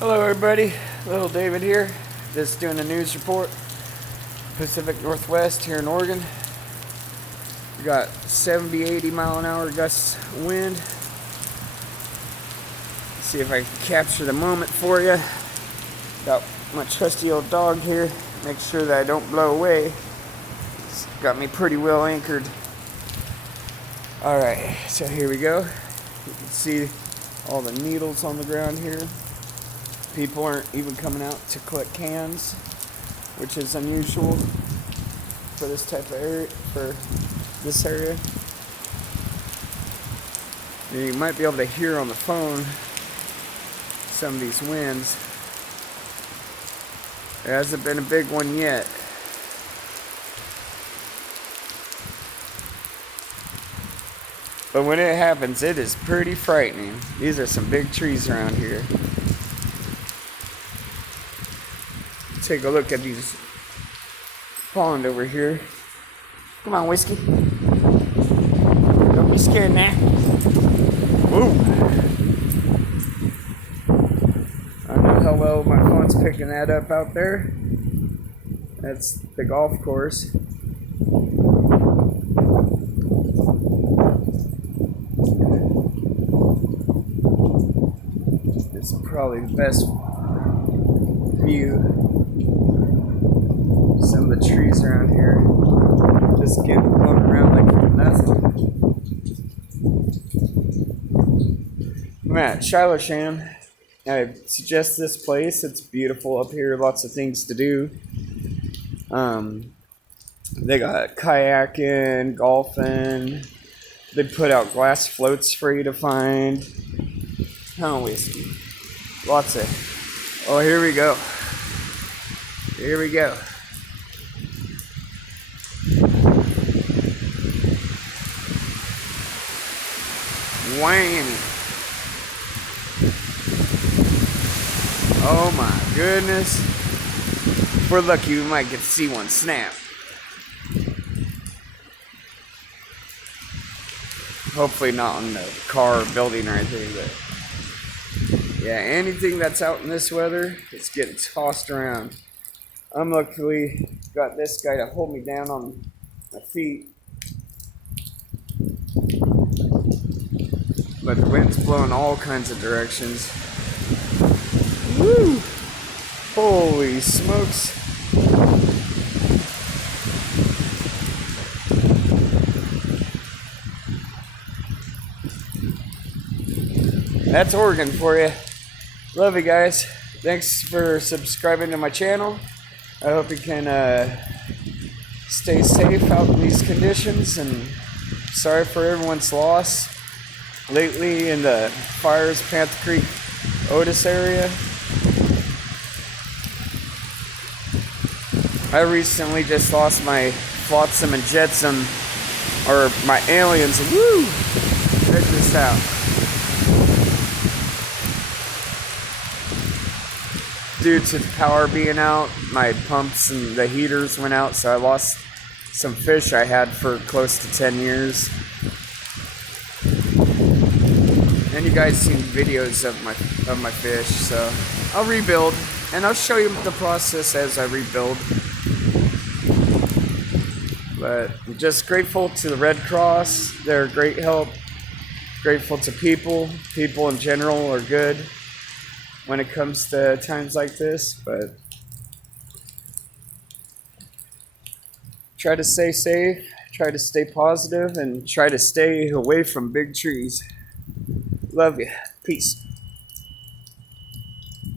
Hello everybody, Little David here, just doing a news report. Pacific Northwest here in Oregon. We got 70-80 mile an hour gusts of wind. Let's see if I can capture the moment for you. Got my trusty old dog here, make sure that I don't blow away. It's got me pretty well anchored. Alright, so here we go. You can see all the needles on the ground here. People aren't even coming out to collect cans, which is unusual for this type of area, for this area. You might be able to hear on the phone some of these winds. There hasn't been a big one yet. But when it happens, it is pretty frightening. These are some big trees around here. Take a look at these pond over here. Come on, Whiskey. Don't be scared now. Whoa. I don't know how well my phone's picking that up out there. That's the golf course. It's probably the best view. Some of the trees around here just get blown around like nothing. I'm at Shiloh. I suggest this place. It's beautiful up here. Lots of things to do. They got kayaking, golfing. They put out glass floats for you to find. Whiskey. Lots of. Oh, here we go. Here we go. Whammy. Oh my goodness. If we're lucky, we might get to see one snap. Hopefully not on the car or building or anything, but yeah, anything that's out in this weather, it's getting tossed around. I'm luckily got this guy to hold me down on my feet. But the wind's blowing all kinds of directions. Woo! Holy smokes. That's Oregon for you. Love you guys. Thanks for subscribing to my channel. I hope you can stay safe out in these conditions, and sorry for everyone's loss lately in the fires, Panther Creek, Otis area. I recently just lost my flotsam and jetsam, or my aliens. Woo! Check this out. Due to the power being out, my pumps and the heaters went out, so I lost some fish I had for close to 10 years. And you guys seen videos of my fish, so I'll rebuild, and I'll show you the process as I rebuild. But I'm just grateful to the Red Cross. They're a great help. Grateful to people. People in general are good when it comes to times like this, but try to stay safe, try to stay positive, and try to stay away from big trees. Love you. Peace.